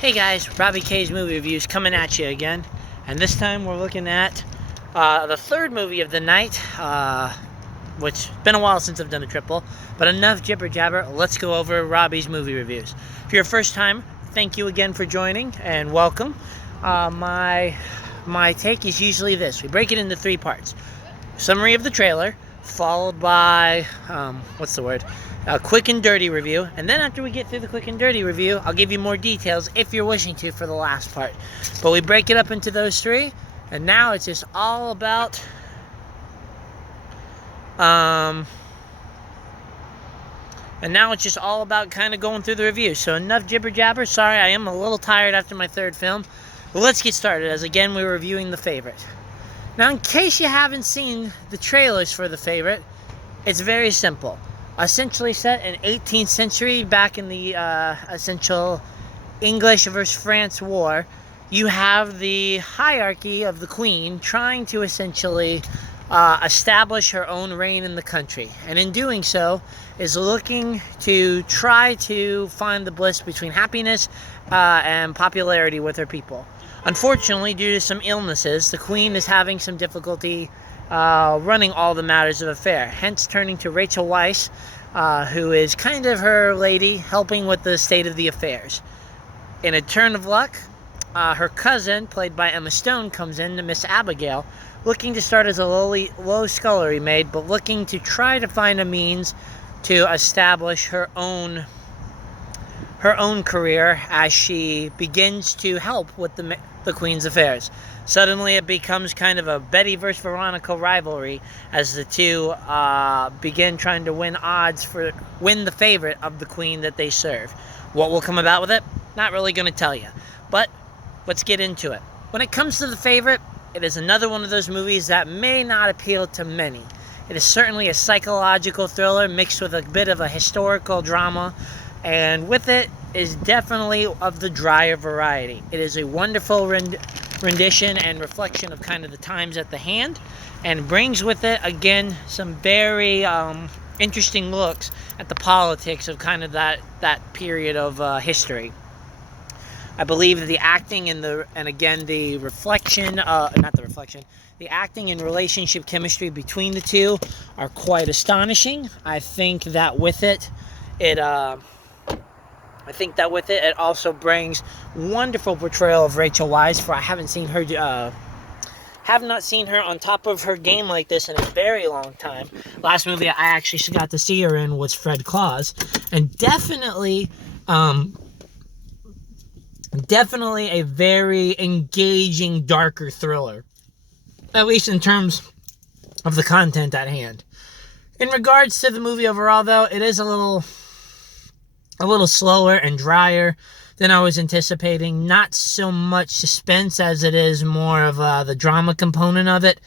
Hey guys, Robbie K's Movie Reviews coming at you again. And this time we're looking at the third movie of the night, which has been a while since I've done a triple. But enough jibber jabber, let's go over Robbie's movie reviews. If you're a first time, thank you again for joining and welcome. My take is usually this. We break it into three parts. Summary of the trailer, followed by, a quick and dirty review, and then after we get through the quick and dirty review, I'll give you more details if you're wishing to for the last part. But we break it up into those three, and now it's just all about kind of going through the review. So enough jibber jabber. Sorry, I am a little tired after my third film. But let's get started, as again we're reviewing The Favorite. Now, in case you haven't seen the trailers for The Favorite, it's very simple. Essentially set in 18th century, back in the essential English versus France war, you have the hierarchy of the queen trying to essentially establish her own reign in the country. And in doing so, is looking to try to find the bliss between happiness and popularity with her people. Unfortunately, due to some illnesses, the queen is having some difficulty running all the matters of affair, hence turning to Rachel Weisz, who is kind of her lady, helping with the state of the affairs. In a turn of luck, her cousin, played by Emma Stone, comes in to Miss Abigail, looking to start as a low scullery maid, but looking to try to find a means to establish her own career as she begins to help with the Queen's affairs. Suddenly it becomes kind of a Betty versus Veronica rivalry as the two begin trying to win the favorite of the Queen that they serve. What will come about with it? Not really going to tell you. But let's get into it. When it comes to The Favorite, it is another one of those movies that may not appeal to many. It is certainly a psychological thriller mixed with a bit of a historical drama, and with it is definitely of the drier variety. It is a wonderful rendition and reflection of kind of the times at the hand, and brings with it, again, some very interesting looks at the politics of kind of that period of history. I believe the acting and the acting and relationship chemistry between the two are quite astonishing. I think that with it, it also brings wonderful portrayal of Rachel Weisz. For I have not seen her on top of her game like this in a very long time. Last movie I actually got to see her in was Fred Claus, and definitely a very engaging, darker thriller, at least in terms of the content at hand. In regards to the movie overall, though, it is a little slower and drier than I was anticipating. Not so much suspense as it is more of the drama component of it,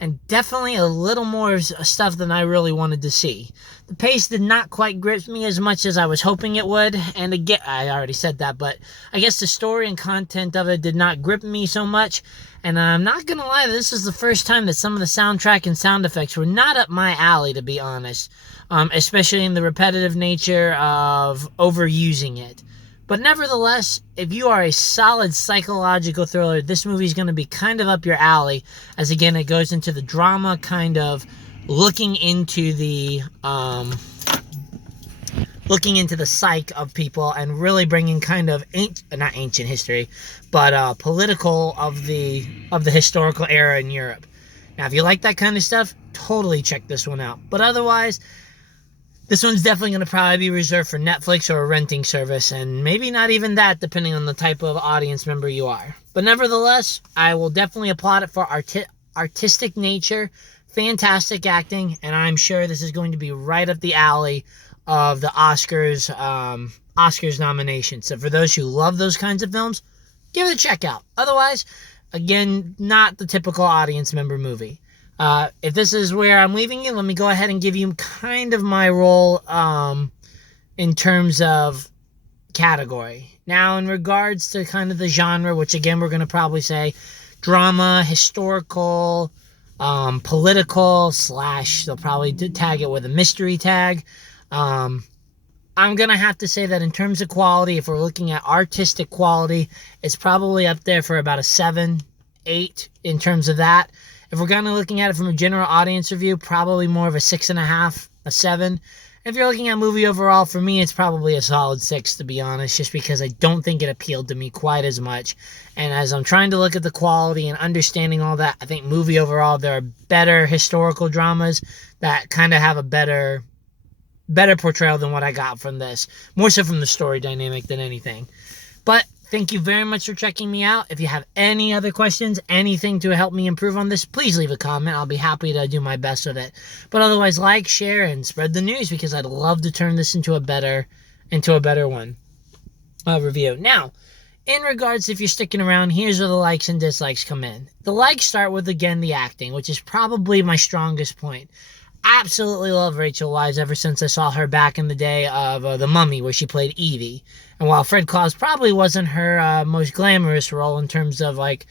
and definitely a little more stuff than I really wanted to see. The pace did not quite grip me as much as I was hoping it would, and again, I already said that, but I guess the story and content of it did not grip me so much. And I'm not gonna lie, this is the first time that some of the soundtrack and sound effects were not up my alley, to be honest. Especially in the repetitive nature of overusing it. But nevertheless, if you are a solid psychological thriller, this movie is going to be kind of up your alley, as again it goes into the drama, kind of looking into the psyche of people, and really bringing kind of not ancient history, but political of the historical era in Europe. Now, if you like that kind of stuff, totally check this one out. But otherwise, this one's definitely going to probably be reserved for Netflix or a renting service, and maybe not even that, depending on the type of audience member you are. But nevertheless, I will definitely applaud it for artistic nature, fantastic acting, and I'm sure this is going to be right up the alley of the Oscars nomination. So for those who love those kinds of films, give it a check out. Otherwise, again, not the typical audience member movie. If this is where I'm leaving you, let me go ahead and give you kind of my role in terms of category. Now, in regards to kind of the genre, which again we're going to probably say drama, historical, political / they'll probably tag it with a mystery tag. I'm going to have to say that in terms of quality, if we're looking at artistic quality, it's probably up there for about a 7, 8 in terms of that. If we're kind of looking at it from a general audience review, probably more of a 6.5, a 7. If you're looking at movie overall, for me, it's probably a solid 6, to be honest, just because I don't think it appealed to me quite as much. And as I'm trying to look at the quality and understanding all that, I think movie overall, there are better historical dramas that kind of have a better portrayal than what I got from this. More so from the story dynamic than anything. But thank you very much for checking me out. If you have any other questions, anything to help me improve on this, please leave a comment. I'll be happy to do my best with it. But otherwise, like, share, and spread the news, because I'd love to turn this into a better one review. Now, in regards, if you're sticking around, here's where the likes and dislikes come in. The likes start with, again, the acting, which is probably my strongest point. Absolutely love Rachel Weisz ever since I saw her back in the day of The Mummy, where she played Evie. And while Fred Claus probably wasn't her most glamorous role in terms of, like,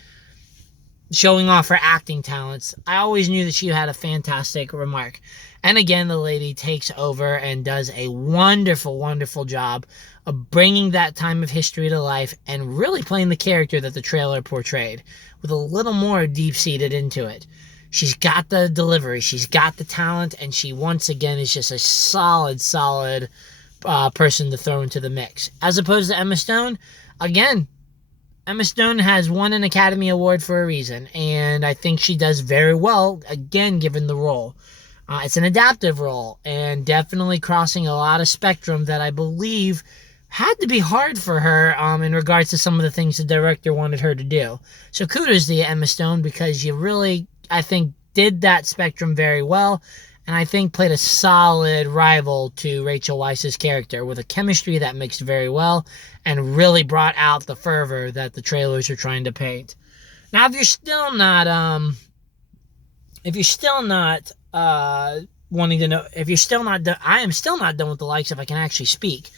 showing off her acting talents, I always knew that she had a fantastic remark. And again, the lady takes over and does a wonderful, wonderful job of bringing that time of history to life and really playing the character that the trailer portrayed, with a little more deep-seated into it. She's got the delivery, she's got the talent, and she, once again, is just a solid person to throw into the mix. As opposed to Emma Stone, again, Emma Stone has won an Academy Award for a reason, and I think she does very well, again, given the role. It's an adaptive role, and definitely crossing a lot of spectrum that I believe had to be hard for her in regards to some of the things the director wanted her to do. So kudos to you, Emma Stone, because you really, I think, did that spectrum very well, and I think played a solid rival to Rachel Weisz's character with a chemistry that mixed very well and really brought out the fervor that the trailers are trying to paint. Now, if you're still not wanting to know, if you're still not done, I am still not done with the likes if I can actually speak.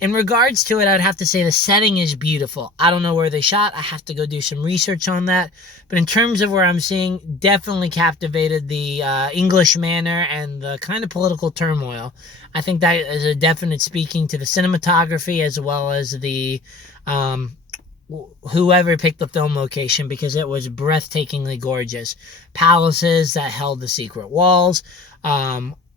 In regards to it, I'd have to say the setting is beautiful. I don't know where they shot. I have to go do some research on that. But in terms of where I'm seeing, definitely captivated the English manner and the kind of political turmoil. I think that is a definite speaking to the cinematography as well as the whoever picked the film location, because it was breathtakingly gorgeous. Palaces that held the secret walls,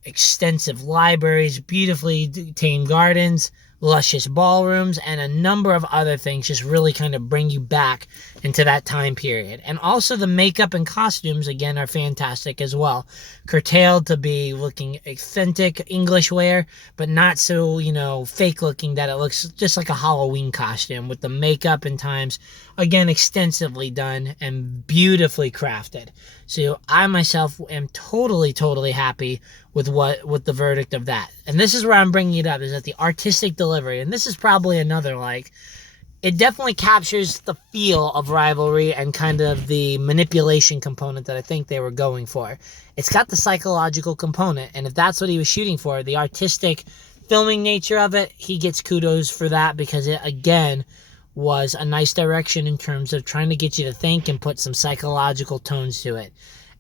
extensive libraries, beautifully tamed gardens, luscious ballrooms, and a number of other things just really kind of bring you back into that time period. And also the makeup and costumes, again, are fantastic as well. Curtailed to be looking authentic English wear, but not so, fake looking that it looks just like a Halloween costume, with the makeup and times, again, extensively done and beautifully crafted. So I myself am totally happy with the verdict of that. And this is where I'm bringing it up, is that the artistic delivery, and this is probably another, it definitely captures the feel of Rivalry and kind of the manipulation component that I think they were going for. It's got the psychological component, and if that's what he was shooting for, the artistic filming nature of it, he gets kudos for that, because it, again, was a nice direction in terms of trying to get you to think and put some psychological tones to it.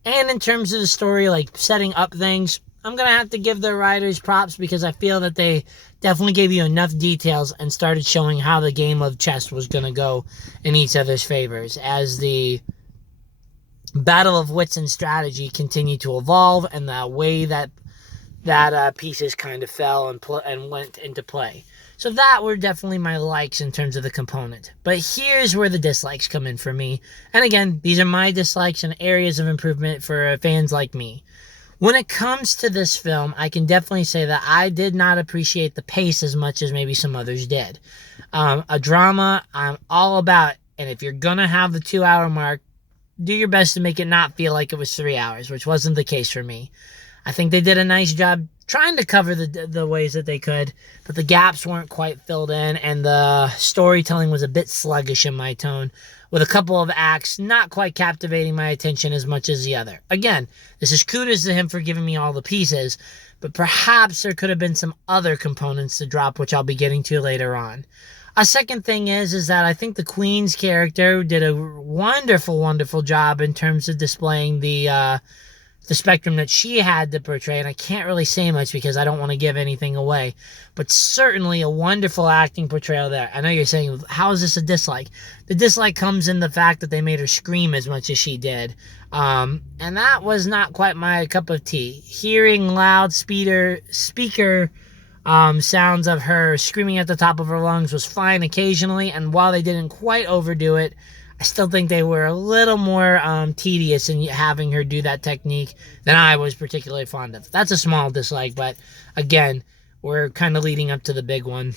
And in terms of the story, setting up things, I'm going to have to give the writers props, because I feel that they definitely gave you enough details and started showing how the game of chess was going to go in each other's favors as the battle of wits and strategy continued to evolve, and the way that pieces kind of fell and went into play. So that were definitely my likes in terms of the component. But here's where the dislikes come in for me. And again, these are my dislikes and areas of improvement for fans like me. When it comes to this film, I can definitely say that I did not appreciate the pace as much as maybe some others did. A drama, I'm all about, and if you're going to have the 2-hour mark, do your best to make it not feel like it was 3 hours, which wasn't the case for me. I think they did a nice job trying to cover the ways that they could, but the gaps weren't quite filled in, and the storytelling was a bit sluggish in my tone, with a couple of acts not quite captivating my attention as much as the other. Again, this is kudos to him for giving me all the pieces, but perhaps there could have been some other components to drop, which I'll be getting to later on. A second thing is that I think the Queen's character did a wonderful job in terms of displaying the the spectrum that she had to portray, and I can't really say much because I don't want to give anything away, but certainly a wonderful acting portrayal there. I know you're saying, how is this a dislike? The dislike comes in the fact that they made her scream as much as she did, and that was not quite my cup of tea. Hearing loud speaker sounds of her screaming at the top of her lungs was fine occasionally, and while they didn't quite overdo it, I still think they were a little more tedious in having her do that technique than I was particularly fond of. That's a small dislike, but again, we're kind of leading up to the big one.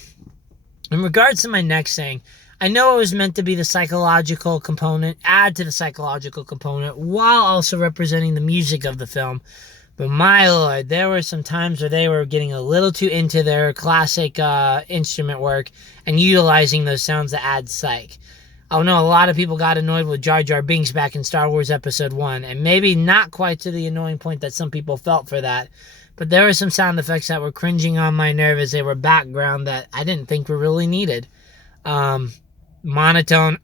In regards to my next thing, I know it was meant to be the psychological component, add to the psychological component, while also representing the music of the film. But my lord, there were some times where they were getting a little too into their classic instrument work and utilizing those sounds to add psych. I know a lot of people got annoyed with Jar Jar Binks back in Star Wars Episode 1, and maybe not quite to the annoying point that some people felt for that, but there were some sound effects that were cringing on my nerve as they were background that I didn't think were really needed. Monotone,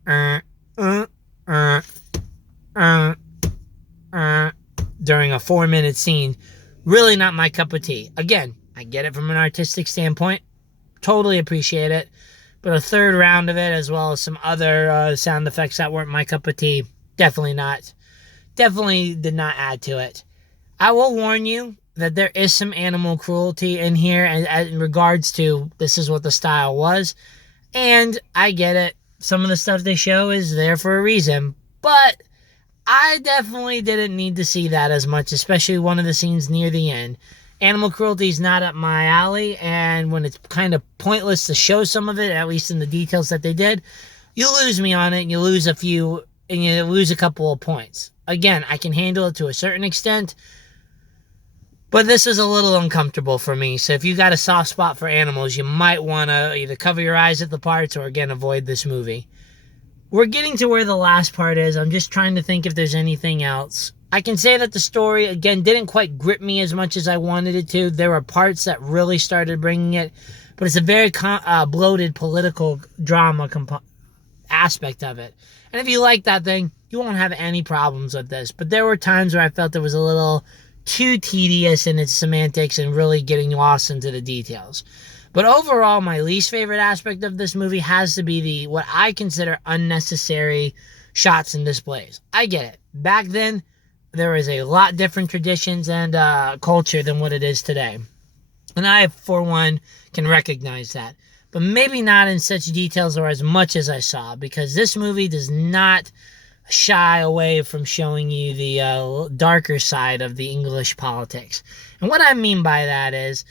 during a 4-minute scene, really not my cup of tea. Again, I get it from an artistic standpoint, totally appreciate it, but a third round of it, as well as some other sound effects that weren't my cup of tea, definitely did not add to it. I will warn you that there is some animal cruelty in here in regards to this is what the style was, and I get it. Some of the stuff they show is there for a reason, but I definitely didn't need to see that as much, especially one of the scenes near the end. Animal cruelty is not up my alley, and when it's kind of pointless to show some of it, at least in the details that they did, you lose me on it, and you lose a couple of points. Again, I can handle it to a certain extent, but this is a little uncomfortable for me, so if you got a soft spot for animals, you might want to either cover your eyes at the parts or, again, avoid this movie. We're getting to where the last part is. I'm just trying to think if there's anything else. I can say that the story, again, didn't quite grip me as much as I wanted it to. There were parts that really started bringing it, but it's a very bloated political drama aspect of it. And if you like that thing, you won't have any problems with this. But there were times where I felt it was a little too tedious in its semantics and really getting lost into the details. But overall, my least favorite aspect of this movie has to be what I consider unnecessary shots and displays. I get it. Back then, there was a lot different traditions and culture than what it is today. And I, for one, can recognize that. But maybe not in such details or as much as I saw, because this movie does not shy away from showing you the darker side of the English politics. And what I mean by that is,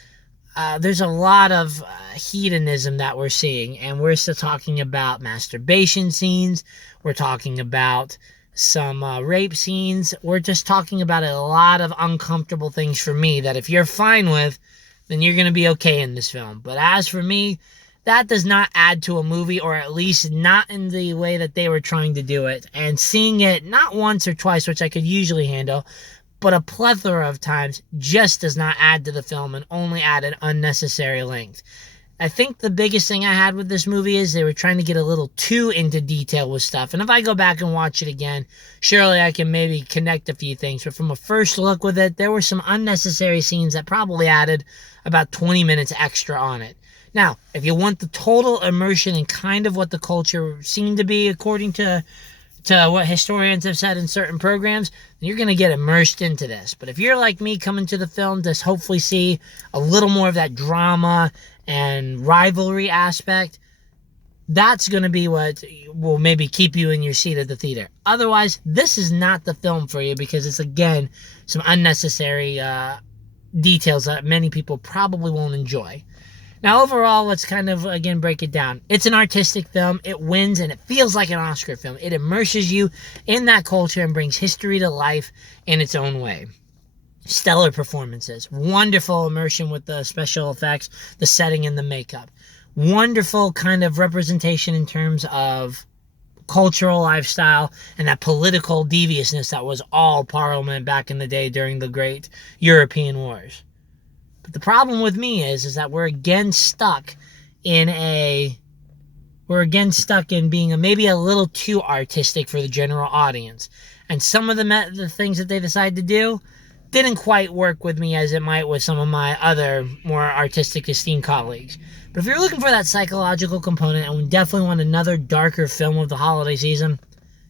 there's a lot of hedonism that we're seeing, and we're still talking about masturbation scenes, we're talking about some rape scenes, we're just talking about a lot of uncomfortable things for me that if you're fine with, then you're going to be okay in this film. But as for me, that does not add to a movie, or at least not in the way that they were trying to do it. And seeing it not once or twice, which I could usually handle, but a plethora of times just does not add to the film and only add an unnecessary length. I think the biggest thing I had with this movie is they were trying to get a little too into detail with stuff. And if I go back and watch it again, surely I can maybe connect a few things. But from a first look with it, there were some unnecessary scenes that probably added about 20 minutes extra on it. Now, if you want the total immersion and kind of what the culture seemed to be according to what historians have said in certain programs, then you're going to get immersed into this. But if you're like me, coming to the film to hopefully see a little more of that drama and rivalry aspect, that's going to be what will maybe keep you in your seat at the theater. Otherwise, this is not the film for you, because it's, again, some unnecessary details that many people probably won't enjoy. Now, overall, let's kind of, again, break it down. It's an artistic film. It wins, and it feels like an Oscar film. It immerses you in that culture and brings history to life in its own way. Stellar performances. Wonderful immersion with the special effects, the setting, and the makeup. Wonderful kind of representation in terms of cultural lifestyle and that political deviousness that was all Parliament back in the day during the great European wars. But the problem with me is that we're again stuck in being maybe a little too artistic for the general audience. And some of the things that they decide to do, didn't quite work with me as it might with some of my other more artistic esteemed colleagues. But if you're looking for that psychological component and we definitely want another darker film of the holiday season,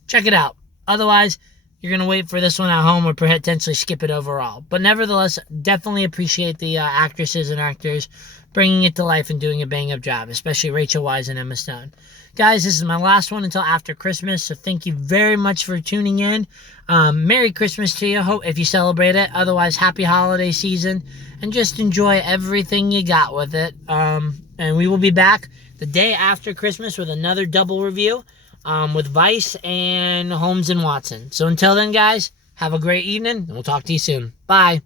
check it out. Otherwise, you're going to wait for this one at home or potentially skip it overall. But nevertheless, definitely appreciate the actresses and actors bringing it to life and doing a bang-up job, especially Rachel Weisz and Emma Stone. Guys, this is my last one until after Christmas, so thank you very much for tuning in. Merry Christmas to you, hope if you celebrate it. Otherwise, happy holiday season, and just enjoy everything you got with it. And we will be back the day after Christmas with another double review with Vice and Holmes and Watson. So until then, guys, have a great evening, and we'll talk to you soon. Bye.